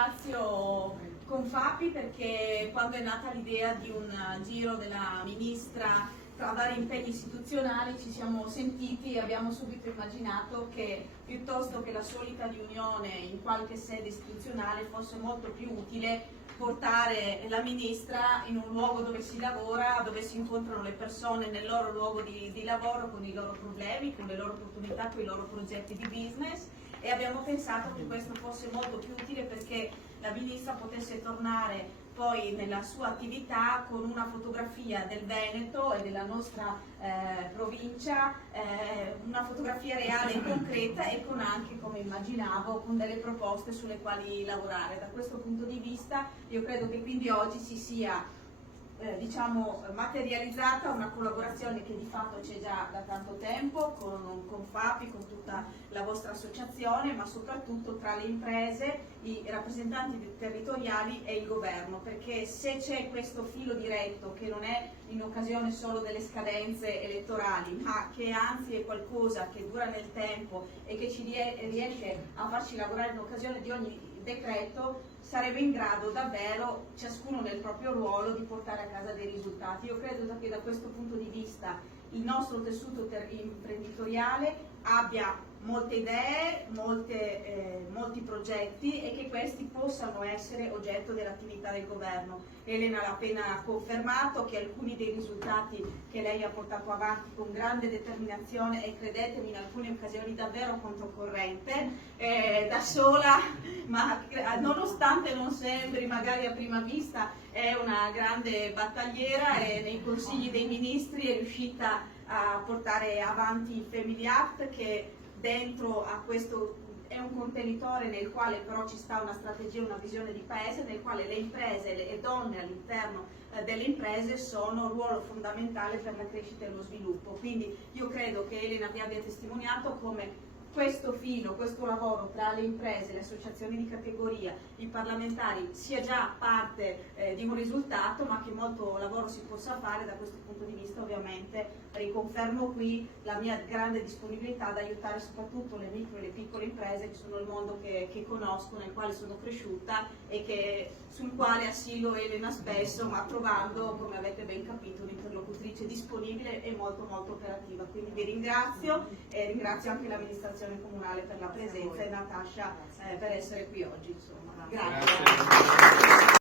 Ringrazio Confapi perché quando è nata l'idea di un giro della ministra tra vari impegni istituzionali ci siamo sentiti e abbiamo subito immaginato che piuttosto che la solita riunione in qualche sede istituzionale fosse molto più utile portare la ministra in un luogo dove si lavora, dove si incontrano le persone nel loro luogo di lavoro con i loro problemi, con le loro opportunità, con i loro progetti di business, e abbiamo pensato che questo fosse molto più utile perché la ministra potesse tornare poi nella sua attività con una fotografia del Veneto e della nostra provincia, una fotografia reale e concreta e con anche, come immaginavo, con delle proposte sulle quali lavorare. Da questo punto di vista io credo che quindi oggi si sia materializzata una collaborazione che di fatto c'è già da tanto tempo con Fapi, con tutta la vostra associazione, ma soprattutto tra le imprese, i rappresentanti territoriali e il governo, perché se c'è questo filo diretto che non è in occasione solo delle scadenze elettorali, ma che anzi è qualcosa che dura nel tempo e che ci riesce a farci lavorare in occasione di ogni decreto, sarebbe in grado davvero, ciascuno nel proprio ruolo, di portare a casa dei risultati. Io credo che da questo punto di vista il nostro tessuto imprenditoriale abbia molte idee, molti progetti e che questi possano essere oggetto dell'attività del governo. Elena l'ha appena confermato che alcuni dei risultati che lei ha portato avanti con grande determinazione e credetemi in alcune occasioni davvero controcorrente, da sola, ma nonostante non sembri magari a prima vista, è una grande battagliera e nei consigli dei ministri è riuscita a portare avanti il Family Act, che dentro a questo è un contenitore nel quale però ci sta una strategia, una visione di paese, nel quale le imprese, le donne all'interno delle imprese sono un ruolo fondamentale per la crescita e lo sviluppo. Quindi io credo che Elena vi abbia testimoniato come questo filo, questo lavoro tra le imprese, le associazioni di categoria, i parlamentari sia già parte di un risultato, ma che molto lavoro si possa fare. Da questo punto di vista ovviamente riconfermo qui la mia grande disponibilità ad aiutare soprattutto le micro e le piccole imprese, che sono il mondo che conosco, nel quale sono cresciuta e sul quale assillo Elena spesso, ma trovando, come avete ben capito, un'interlocutrice disponibile e molto operativa. Quindi vi ringrazio e ringrazio anche l'amministrazione comunale per la presenza e Natascia per essere qui oggi. Insomma. Grazie.